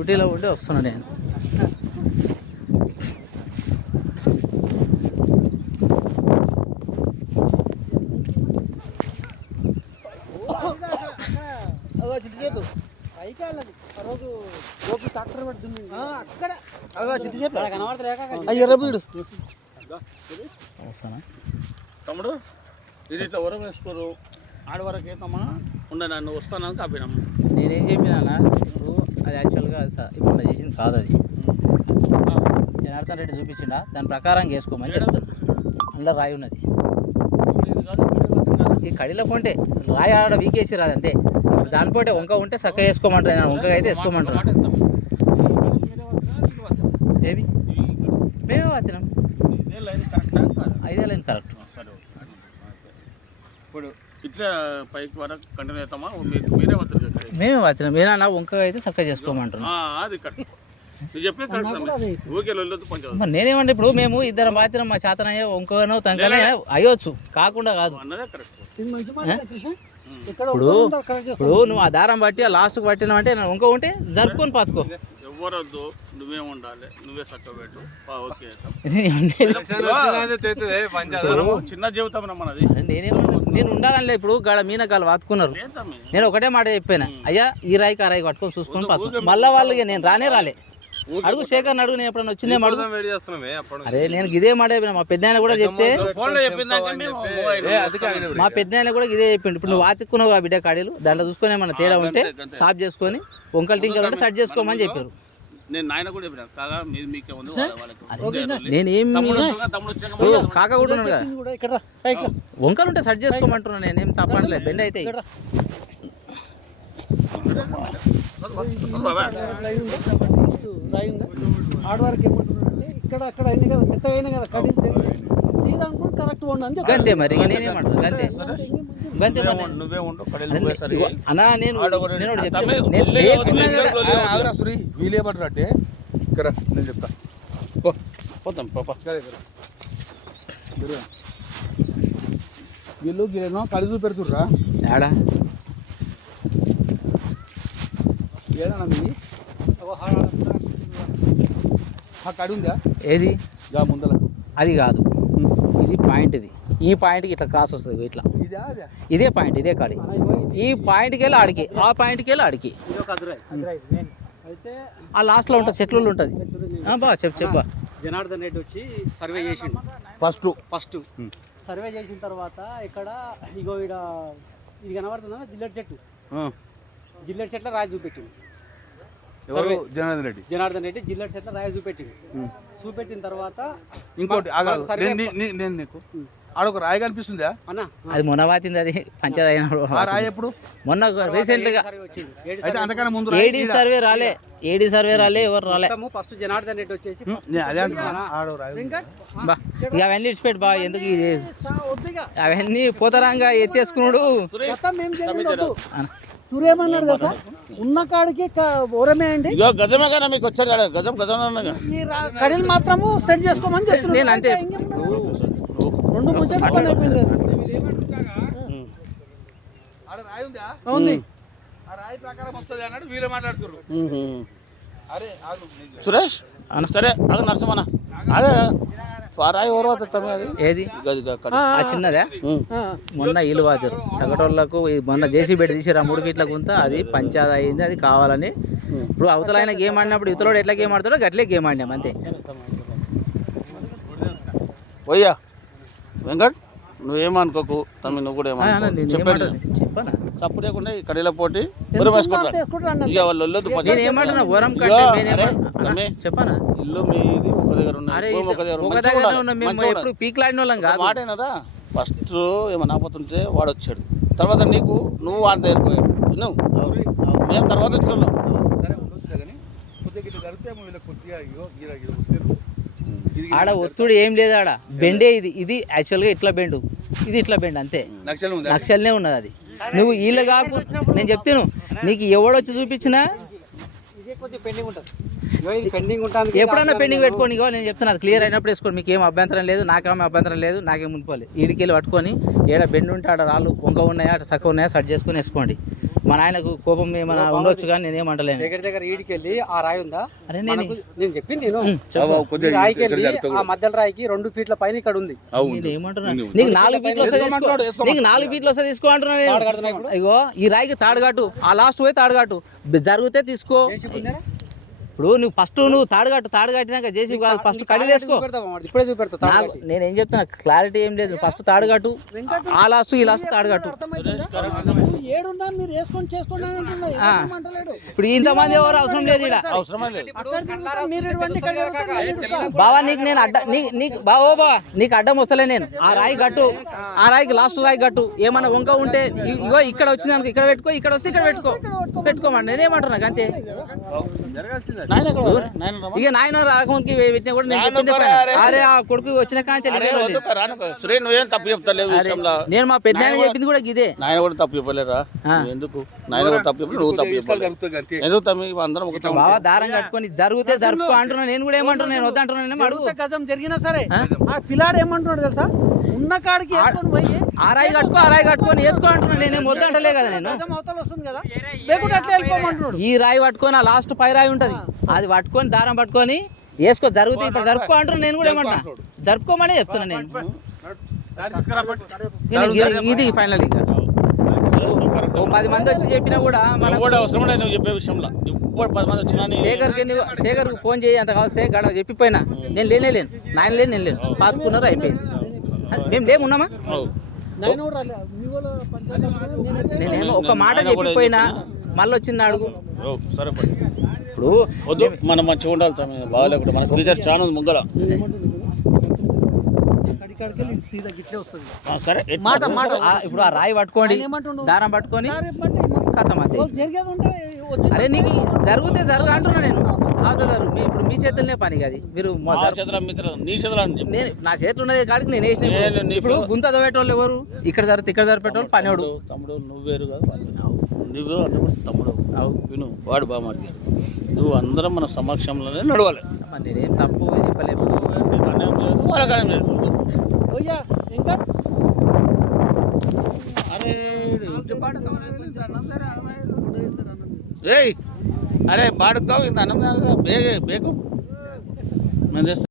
డ్యూటీలో ఉండి వస్తున్నా నేను. తమ్ముడు ఇది ఇట్లా వరం వేసుకోరు ఆడి వరకు ఏతమ్మా ఉండే నన్ను వస్తానని కాపినాము. నేనేం చెప్పినా ఇప్పుడు అది యాక్చువల్గా ఇప్పుడు నా చేసింది కాదు, అది జనార్దన్ రెడ్డి చూపించిండా, దాని ప్రకారం చేసుకోమని చెప్తాను. అందులో రాయి ఉన్నది, ఈ కడిలో పోంటే రాయి ఆడ వీకేసి రాదు అంతే. ఇప్పుడు దానిపోతే వంక ఉంటే చక్కగా వేసుకోమంటారు, నేను వంక అయితే వేసుకోమంటాను. ఏవి మేమే వచ్చినాం 5 లైన్ కరెక్ట్. ఇప్పుడు ఇట్లా పైకి వరకు కంటిన్యూ అవుతామా మీరే వద్దరు? మేమే వచ్చినాం, మీనా వంక అయితే చక్కగా చేసుకోమంటారు. అది కరెక్ట్, నువ్వు చెప్పే కరెక్ట్. ఊకే వెళ్ళొద్దు కొంచెం. మరి నేనేమంటే ఇప్పుడు మేము ఇద్దరం బాధ్యత మా చేతనయ్యే వంకనో తంకనే అయ్యొచ్చు, కాకుండా కాదు. అన్నదే కరెక్ట్. ఇప్పుడు నువ్వు ఆ దారం బట్టి ఆ లాస్ట్కి పట్టినావు అంటే వంక ఉంటే జరుపుకొని పాతుకో. ఎవరొద్దు, నువ్వే ఉండాలి, నువ్వే చక్క పెట్టు. ఓకే చిన్న జీవితం మనది. నేను ఉండాలని ఇప్పుడు గాడ మీనకాలు వాతుకున్నారు. నేను ఒకటే మాట చెప్పాను, అయ్యా ఈ రాయికి ఆ రాయి పట్టుకొని చూసుకొని పాతుకో. మళ్ళీ వాళ్ళకి నేను రాలే అడుగు శేఖర్ అడుగు, నేను ఎప్పుడన్నా వచ్చిందే అడుగు. అరే నేను ఇదే మాట చెప్పిన, మా పెద్ద కూడా చెప్తే మా పెద్ద కూడా ఇదే చెప్పిండు. ఇప్పుడు నువ్వు వాతుక్కున్నావు ఆ బిడ్డ కాడీలు, దాంట్లో చూసుకొని ఏమన్నా తేడా ఉంటే సాఫ్ చేసుకొని వంకలు టింకలు ఉంటే సెట్ చేసుకోమని చెప్పారు. నేనేం కాక కూడా వంకలు ఉంటే సెట్ చేసుకోమంటున్నా, నేనేం తప్పట్లేదు. బెండ్ అయితే హార్డ్ వర్క్ ఏమంటున్నాడంటే ఇక్కడ అక్కడ అయినా కదా, మెత్తగా అయినా కదా కడిగి సీదా అనుకుంటే కరెక్ట్ ఉండని అంతే. మరి నేనేమంటాను అంతే అంతే అన్నా. నేను వీలేమంటారు అంటే ఇక్కడ నేను చెప్తా పోతాం పాప. వీళ్ళు గిరేనో కడుగు పెడుతుర్రా ఆడా ఏదన్నా మీది కడి ఉందా? ఏది ముందర అది కాదు, ఇది పాయింట్. ఇది ఈ పాయింట్కి ఇట్లా క్రాస్ వస్తుంది, ఇట్లా ఇదే పాయింట్, ఇదే కాడి. ఈ పాయింట్కి వెళ్ళి ఆడికి, ఆ పాయింట్కి వెళ్ళి ఆడికి, ఆ లాస్ట్లో ఉంటుంది, చెట్లు ఉంటుంది. బా చెప్పా. జనార్దన్ రెడ్డి వచ్చి సర్వే చేసిండు ఫస్ట్ సర్వే చేసిన తర్వాత ఇక్కడ ఇగో ఇది కనబడుతుందా జిల్లెట్ చెట్టు, జిల్లెట్ చెట్ల రాయి చూపెట్టిండు. జనార్దన్ రెడ్డి జిల్లెట్ చెట్ల రాయి చూపెట్టిన తర్వాత ఇంకోటి నేను నీకు ఆడొక రాయి కనిపిస్తుందా అన్న? అది మొన్న వాతింది, అది పంచాయతీ అయినప్పుడు. రాయి ఎప్పుడు? మొన్న రీసెంట్గా అంతకన్నా ముందు ఏడీ సర్వే రాలే, ఎవరు రాలే. ఫస్ట్ జనార్దన్ రెడ్డి వచ్చేసి ఇక అవన్నీ ఇచ్చిపెట్టి బా, ఎందుకు అవన్నీ పోతరాంగా ఎత్తేసుకున్నాడు. సూర్యమన్నాడు కదా, ఉన్న కాడికి ఓరమే అండి. గజమే కదా మీకు వచ్చాడు, గజం కడీలు మాత్రము సెట్ చేసుకోమని చెప్తున్నాను. నేను అంతే 2 నిమిషాలు పని అయిపోయింది. ఉంది రాయి ప్రకారం వస్తుంది అన్నాడు, వీళ్ళు మాట్లాడుతున్నారు. సురేష్ సరే అది నరసింహన అదే రాయి అది ఏది చిన్నదే. మొన్న ఇల్లు వాచారు సగటోళ్ళకు, మొన్న జేసీ పెట్టి తీసిరా 3 ఫీట్ల గుంత, అది పంచాయతీ అయింది, అది కావాలని. ఇప్పుడు అవతల ఆయన గేమ్ ఆడినప్పుడు ఇతరుడు ఎట్లా గేమ్ ఆడతాడో గట్లే గేమ్ ఆడినాం అంతే. పోయ్యా వెంకట్, నువ్వేమనుకోకు తమ్మి, నువ్వు కూడా చెప్పనా సప్పుడు లేకుండా కడీల పోటీ చెప్పనా ఇల్లు మీది ఒక దగ్గర ఎప్పుడు పీక్లాడిన వాళ్ళం కాదు. మాటేనరా, ఫస్ట్ ఏమన్నా ఆపోతుంటే వాడు వచ్చాడు, తర్వాత నువ్వు అంత ఎరిపోయాడు, నువ్వు మేము తర్వాత వచ్చాం. ఆడ ఒత్తుడు ఏం లేదు, ఆడ బెండే. ఇది యాక్చువల్గా ఇట్లా బెండు, ఇది ఇట్లా బెండ్ అంతే. నక్షల్నే ఉన్నది అది. నువ్వు వీళ్ళు కాకు, నేను చెప్తాను నీకు ఎవడొచ్చి చూపించినా ఎప్పుడన్నా పెండింగ్ పెట్టుకోండి. నేను చెప్తాను, అది క్లియర్ అయినప్పుడు వేసుకోండి, మీకు ఏం అభ్యంతరం లేదు, నాకేమో అభ్యంతరం లేదు, నాకేం మునిపోలేదు. ఈడికెళ్ళి పట్టుకొని ఏడ బెండ్ ఉంటే ఆడ రాళ్ళు వంక ఉన్నాయా, అటు సక్క ఉన్నాయా సెట్ చేసుకొని వేసుకోండి. మా నాయనకు కోపం ఏమైనా ఉండొచ్చు కానీ నేనేమంటలేను. దగ్గర ఈడికి వెళ్ళి ఆ రాయి ఉందా, అరే నేను నేను చెప్పింది నేను. చెప్పు. ఈ రాయికి వెళ్ళి ఆ మధ్యలో రాయికి 2 ఫీట్ల పైన ఇక్కడ ఉంది. ఏమంటున్నా, నీకు 4 ఫీట్లు వస్తే తీసుకో, నీకు 4 ఫీట్లు వస్తే తీసుకో అంటున్నా నేను. ఇగో ఈ రాయికి తాడుగాటు, ఆ లాస్ట్ పోయి తాడుగాటు జరిగితే తీసుకో. ఇప్పుడు నువ్వు ఫస్ట్ నువ్వు తాడు కట్టినాక చేసి ఫస్ట్ కడిగి వేసుకో. ఇప్పుడే చూపెడతా. నేనేం చెప్తున్నా, క్లారిటీ ఏం లేదు. ఫస్ట్ తాడుగట్టు, ఆ లాస్ట్ ఈ లాస్ట్ తాడుగట్టు. ఇప్పుడు ఇంతమంది ఎవరు అవసరం లేదు ఇక్కడ. బావా నీకు నేను నీకు అడ్డం వస్తలే నేను. ఆ రాయి గట్టు, ఆ రాయికి లాస్ట్ రాయి గట్టు. ఏమన్నా వంక ఉంటే ఇగో ఇక్కడ వచ్చింది ఇక్కడ పెట్టుకో, ఇక్కడ వస్తే ఇక్కడ పెట్టుకోమండి. నేనేమంటున్నా అంతే. ఇక నాయన రాకముందుకి పెట్టినా కూడా నేను చెప్పింది అరే ఆ కొడుకు వచ్చిన కానీ నువ్వేం తప్పు చెప్తలేవు. నేను మా పెద్ద చెప్పింది కూడా ఇదే. నాయన కూడా తప్పు చెప్పలేరా? ఎందుకు నాయన కూడా తప్పు చెప్పలేదు, నువ్వు తప్పు చెప్పలేదు. ఎందుకు తమ్మి అందరం ఒక బాగా దారం కట్టుకొని జరిగితే జరుపుకో అంటున్నా. నేను కూడా ఏమంటున్నా, నేను వద్దంటున్నా. అడుగు గజం జరిగినా సరే ఆ పిల్లాడు ఏమంటున్నాడు తెలుసా, ఉన్న కాడికి పోయి ఆ రాయి కట్టుకొని వేసుకో అంటున్నా. నేనేం వద్దంటలే కదా. నేను వస్తుంది కదా, లేకుంటే అట్లా వెళ్ళిపోమంటున్నాడు. ఈ రాయి పట్టుకొని ఆ లాస్ట్ పై రాయి ఉంటది, అది పట్టుకొని దారం పట్టుకొని వేసుకో. జరుగుతుంది ఇప్పుడు జరుపుకో అంటున్నా. నేను కూడా ఏమంటున్నా, జరుపుకోమని చెప్తున్నా నేను. ఇది ఫైనల్. ఇక 10 మంది వచ్చి చెప్పినా కూడా మనం అవసరం లేదు నువ్వు చెప్పే విషయంలో. ఇప్పుడు 10 మంది వచ్చినా శేఖర్కి ఫోన్ చేయి అంత కావస్తే గడవ చెప్పిపోయినా. నేను లేను, నాయన నేను లేను. పాతుకున్నారు, అయిపోయింది. మేము లేమున్నామా? నేనేమో ఒక మాట చెప్పిపోయినా మళ్ళీ వచ్చింది అడుగు. సరే ఇప్పుడు వద్దు, మనం మంచిగా ఉండాలి తమ్మి. బాగాలేకుండా మన ఫ్యూచర్ చాలా ఉంది ముందర. సరే ఇప్పుడు ఆ రాయి పట్టుకోండి, దారం పట్టుకొని కథ అరే నీకు జరిగితే జరగ అంటున్నా నేను. ఇప్పుడు మీ చేతులనే పని కాదు. మీరు నా చేతులు ఉన్నది కాడికి నేను వేసిన. ఇప్పుడు గుంత దవ్వేటోళ్ళు ఎవరు? ఇక్కడ జరిపేటోళ్ళు పనివాడు. తమ్ముడు నువ్వు వేరు కాదు, నువ్వు 100% తమ్ముడు. విను, వాడు బాగా మాట్లాడు. నువ్వు అందరం మన సమక్షంలోనే నడవాలి. నేనేం తప్పు చెప్పలేము. అరే బాడుకావు ఇంత అన్నం బేగు